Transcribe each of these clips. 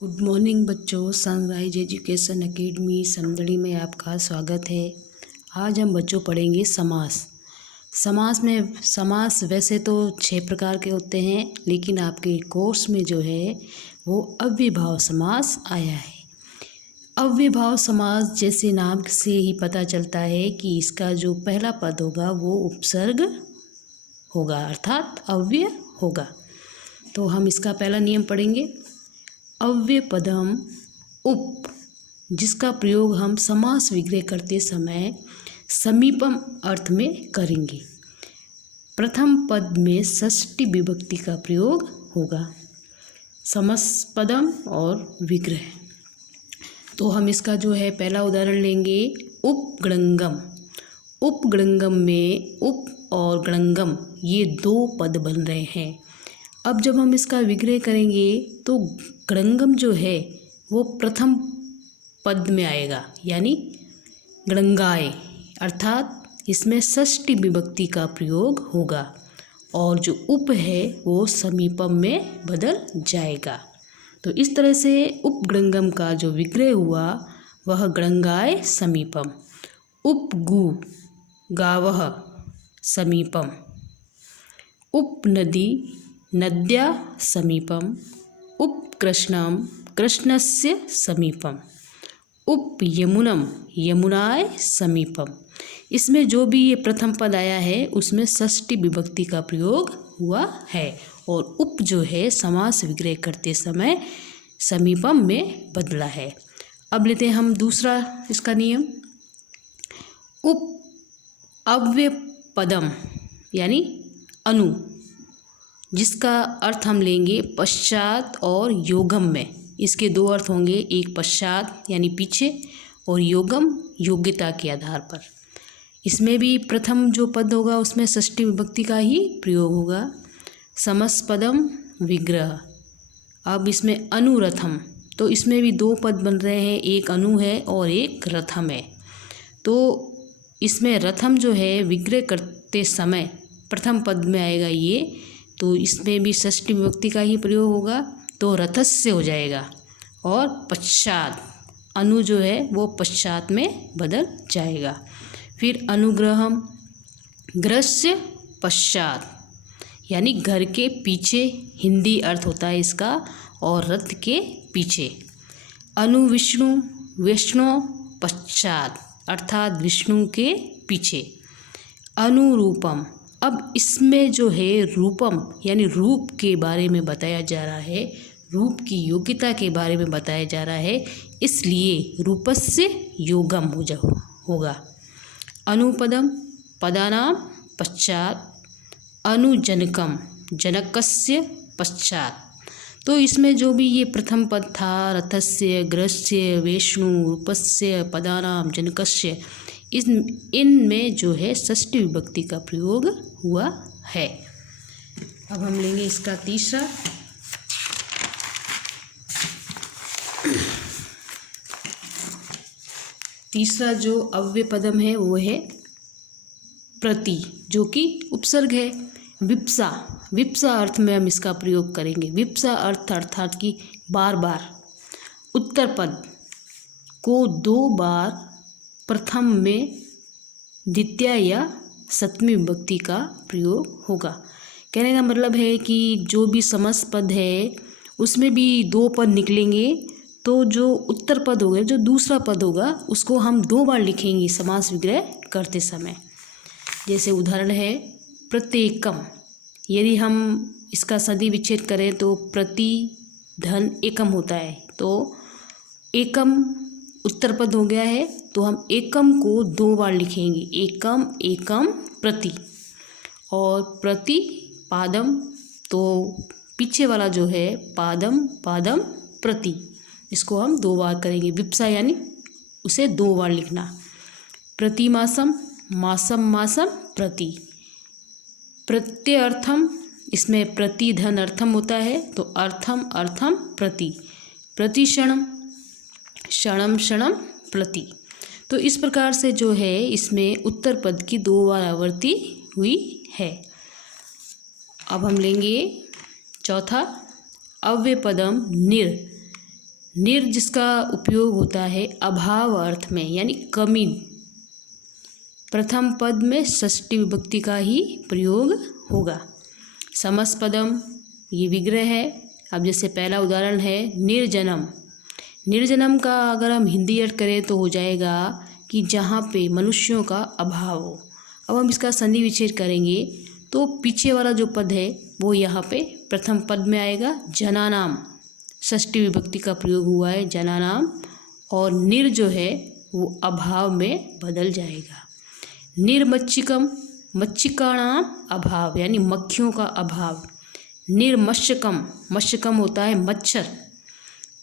Good morning बच्चों। Sunrise education academy Samdari में आपका स्वागत है। आज हम बच्चों पढ़ेंगे समास। समास वैसे तो 6 प्रकार के होते हैं, लेकिन आपके कोर्स में जो है वो अव्ययभाव समास आया है। अव्ययभाव समास जैसे नाम से ही पता चलता है कि इसका जो पहला पद होगा वो उपसर्ग होगा, अर्थात अव्यय होगा। तो हम इसका पहला नियम पढ़ेंगे। अव्यय पदम उप, जिसका प्रयोग हम समास विग्रह करते समय समीपम अर्थ में करेंगे। प्रथम पद में षष्ठी विभक्ति का प्रयोग होगा, समस्पदम और विग्रह। तो हम इसका जो है पहला उदाहरण लेंगे, उपगणंगम। उपगणंगम में उप और गणंगम ये 2 पद बन रहे हैं। अब जब हम इसका विग्रह करेंगे तो गणंगम जो है वो प्रथम पद में आएगा, यानी गणंगाए, अर्थात इसमें षष्ठी विभक्ति का प्रयोग होगा और जो उप है वो समीपम में बदल जाएगा। तो इस तरह से उपगणंगम का जो विग्रह हुआ वह गणंगाए समीपम। उपगु गावः समीपम। उपनदी नद्या समीपम। उपकृष्णम कृष्णस्य समीपम। उपयमुनम यमुनाय समीपम। इसमें जो भी ये प्रथम पद आया है उसमें षष्ठी विभक्ति का प्रयोग हुआ है और उप जो है समास विग्रह करते समय समीपम में बदला है। अब लेते हैं हम दूसरा इसका नियम। उप अव्यय पदम यानी अनु, जिसका अर्थ हम लेंगे पश्चात और योगम में। इसके 2 अर्थ होंगे, एक पश्चात यानी पीछे और योगम योग्यता के आधार पर। इसमें भी प्रथम जो पद होगा उसमें षष्ठी विभक्ति का ही प्रयोग होगा, समस्पदम विग्रह। अब इसमें अनुरथम, तो इसमें भी 2 पद बन रहे हैं, एक अनु है और एक रथम है। तो इसमें रथम जो है विग्रह करते समय प्रथम पद में आएगा ये, तो इसमें भी षष्ठी विभक्ति का ही प्रयोग होगा, तो रथस्य हो जाएगा। और पश्चात अनु जो है वो पश्चात में बदल जाएगा। फिर अनुग्रहम, ग्रस्य पश्चात यानी घर के पीछे, हिंदी अर्थ होता है इसका, और रथ के पीछे। अनुविष्णु विष्णु पश्चात अर्थात विष्णु के पीछे। अनुरूपम, अब इसमें जो है रूपम यानी रूप के बारे में बताया जा रहा है, रूप की योग्यता के बारे में बताया जा रहा है, इसलिए रूपस्य योगम होगा। अनुपदम पदानाम पश्चात। अनुजनकम जनकस्य पश्चात। तो इसमें जो भी ये प्रथम पद था, रथस्य ग्रस्य विष्णु रूपस्य पदानाम जनकस्य, इनमें जो है षष्ठी विभक्ति का प्रयोग हुआ है। अब हम लेंगे इसका तीसरा जो अव्यय पदम है वो है प्रति, जो कि उपसर्ग है। विप्सा, विप्सा अर्थ में हम इसका प्रयोग करेंगे। विप्सा अर्थ अर्थात कि बार बार। उत्तर पद को 2 बार प्रथम में द्वितीय या सप्तमी विभक्ति का प्रयोग होगा। कहने का मतलब है कि जो भी समस्त पद है उसमें भी 2 पद निकलेंगे, तो जो उत्तर पद होगा, जो दूसरा पद होगा, उसको हम 2 बार लिखेंगे समास विग्रह करते समय। जैसे उदाहरण है प्रत्येकम, यदि हम इसका सदी विच्छेद करें तो प्रति धन एकम होता है, तो एकम उत्तर पद हो गया है, तो हम एकम को 2 बार लिखेंगे, एकम एकम प्रति। और प्रति पादम, तो पीछे वाला जो है पादम पादम प्रति, इसको हम 2 बार करेंगे। विप्सा यानी उसे 2 बार लिखना। प्रतिमासम मासम मासम प्रति। प्रत्यर्थम, इसमें प्रति धन अर्थम होता है, तो अर्थम अर्थम प्रति। प्रतिक्षणम क्षणम क्षणम प्रति। तो इस प्रकार से जो है इसमें उत्तर पद की 2 बार आवृत्ति हुई है। अब हम लेंगे चौथा अव्यय पदम निर। निर जिसका उपयोग होता है अभाव अर्थ में, यानी कमी। प्रथम पद में षष्ठी विभक्ति का ही प्रयोग होगा। समस्पदम ये विग्रह है। अब जैसे पहला उदाहरण है निर्जनम। निर्जनम का अगर हम हिंदी अर्थ करें तो हो जाएगा कि जहाँ पे मनुष्यों का अभाव हो। अब हम इसका संधि विच्छेद करेंगे तो पीछे वाला जो पद है वो यहाँ पे प्रथम पद में आएगा। जनानाम षष्ठी विभक्ति का प्रयोग हुआ है जनानाम, और निर जो है वो अभाव में बदल जाएगा। निर्मच्छिकम मच्छिकाणाम अभाव, यानी मक्खियों का अभाव। निर्मश्यकम मश्यकम होता है मच्छर,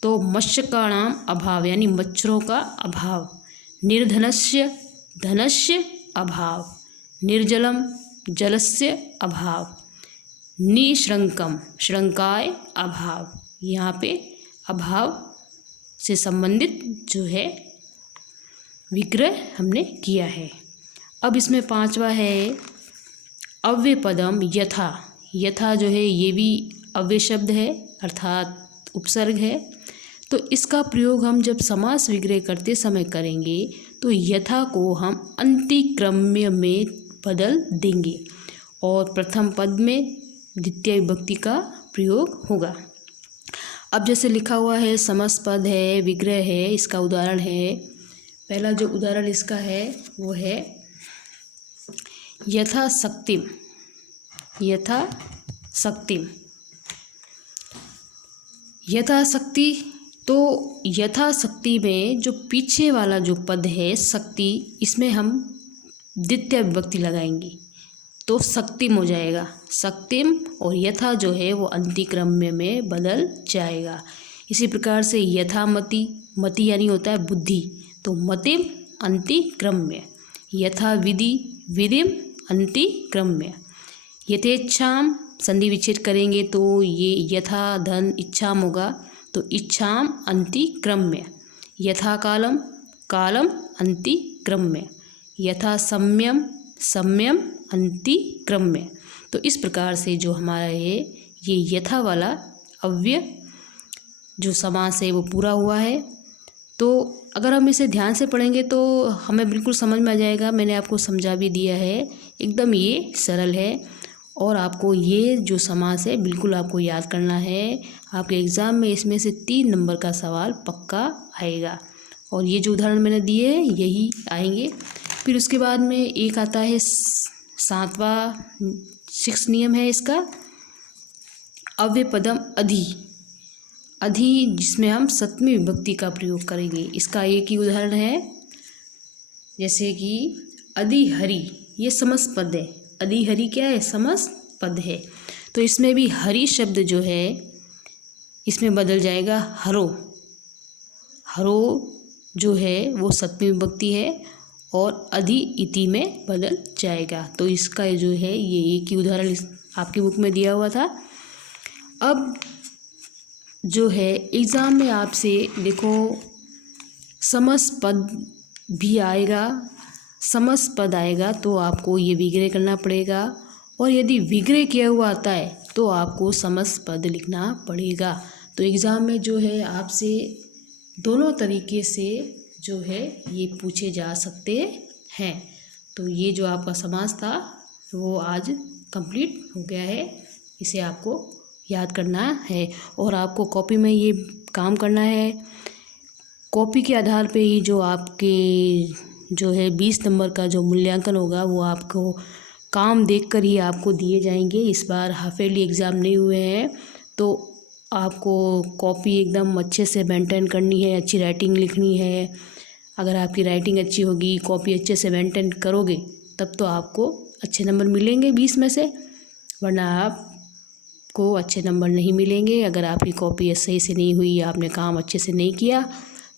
तो मश्यकाणाम अभाव यानी मच्छरों का अभाव। निर्धनस्य धनस्य अभाव। निर्जलम जलस्य अभाव। निश्रंकम श्रंकाय अभाव। यहाँ पे अभाव से संबंधित जो है विग्रह हमने किया है। अब इसमें पांचवा है अव्यय पदम यथा। यथा जो है ये भी अव्यय शब्द है अर्थात उपसर्ग है, तो इसका प्रयोग हम जब समास विग्रह करते समय करेंगे तो यथा को हम अंतिक्रम्य में बदल देंगे और प्रथम पद में द्वितीय विभक्ति का प्रयोग होगा। अब जैसे लिखा हुआ है समस्पद है, विग्रह है, इसका उदाहरण है। पहला जो उदाहरण इसका है वो है यथाशक्तिम। यथाशक्तिम यथाशक्ति, तो यथाशक्ति में जो पीछे वाला जो पद है शक्ति, इसमें हम द्वितीय विभक्ति लगाएंगे तो शक्तिम हो जाएगा। शक्तिम और यथा जो है वो अंतिक्रम्य में बदल जाएगा। इसी प्रकार से यथामति, मति यानी होता है बुद्धि, तो मतिम अंतिक्रम्य। यथा विधि, विधिम अंतिक्रम्य। यथेच्छाम संधि विच्छेद करेंगे तो ये यथा धन इच्छाम होगा, तो इच्छाम अंतिक्रम्य। यथा कालम, कालम अंतिक्रम्य। यथा सम्यम, सम्यम अंतिक्रम्य। तो इस प्रकार से जो हमारा ये यथा वाला अव्यय जो समास है वो पूरा हुआ है। तो अगर हम इसे ध्यान से पढ़ेंगे तो हमें बिल्कुल समझ में आ जाएगा। मैंने आपको समझा भी दिया है, एकदम ये सरल है और आपको ये जो समास है बिल्कुल आपको याद करना है। आपके एग्ज़ाम में इसमें से 3 नंबर का सवाल पक्का आएगा और ये जो उदाहरण मैंने दिए हैं यही आएंगे। फिर उसके बाद में एक आता है 7वां 6 नियम है इसका, अव्यय पदम अधि। अधि जिसमें हम सप्तमी विभक्ति का प्रयोग करेंगे। इसका एक ही उदाहरण है, जैसे कि अधिहरि, ये समस्त पद है। अधिहरि क्या है? समस्त पद है। तो इसमें भी हरि शब्द जो है इसमें बदल जाएगा हरो। हरो जो है वो सप्तमी विभक्ति है और अधि इति में बदल जाएगा। तो इसका जो है ये एक ही उदाहरण आपकी बुक में दिया हुआ था। अब जो है एग्ज़ाम में आपसे देखो समस्त पद भी आएगा, समस्त पद आएगा तो आपको ये विग्रह करना पड़ेगा और यदि विग्रह किया हुआ आता है तो आपको समस्त पद लिखना पड़ेगा। तो एग्ज़ाम में जो है आपसे दोनों तरीके से जो है ये पूछे जा सकते हैं। तो ये जो आपका समास था वो आज कंप्लीट हो गया है, इसे आपको याद करना है और आपको कॉपी में ये काम करना है। कॉपी के आधार पे ही जो आपके जो है 20 नंबर का जो मूल्यांकन होगा वो आपको काम देखकर ही आपको दिए जाएंगे। इस बार हाफ ईयरली एग्ज़ाम नहीं हुए हैं तो आपको कॉपी एकदम अच्छे से मेंटेन करनी है, अच्छी राइटिंग लिखनी है। अगर आपकी राइटिंग अच्छी होगी, कॉपी अच्छे से मेंटेन करोगे तब तो आपको अच्छे नंबर मिलेंगे 20 में से, वरना आपको अच्छे नंबर नहीं मिलेंगे। अगर आपकी कॉपी सही से नहीं हुई, आपने काम अच्छे से नहीं किया,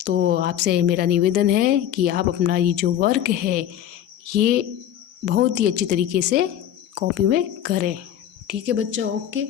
तो आपसे मेरा निवेदन है कि आप अपना ये जो वर्क है ये बहुत ही अच्छी तरीके से कॉपी में करें। ठीक है बच्चों, ओके।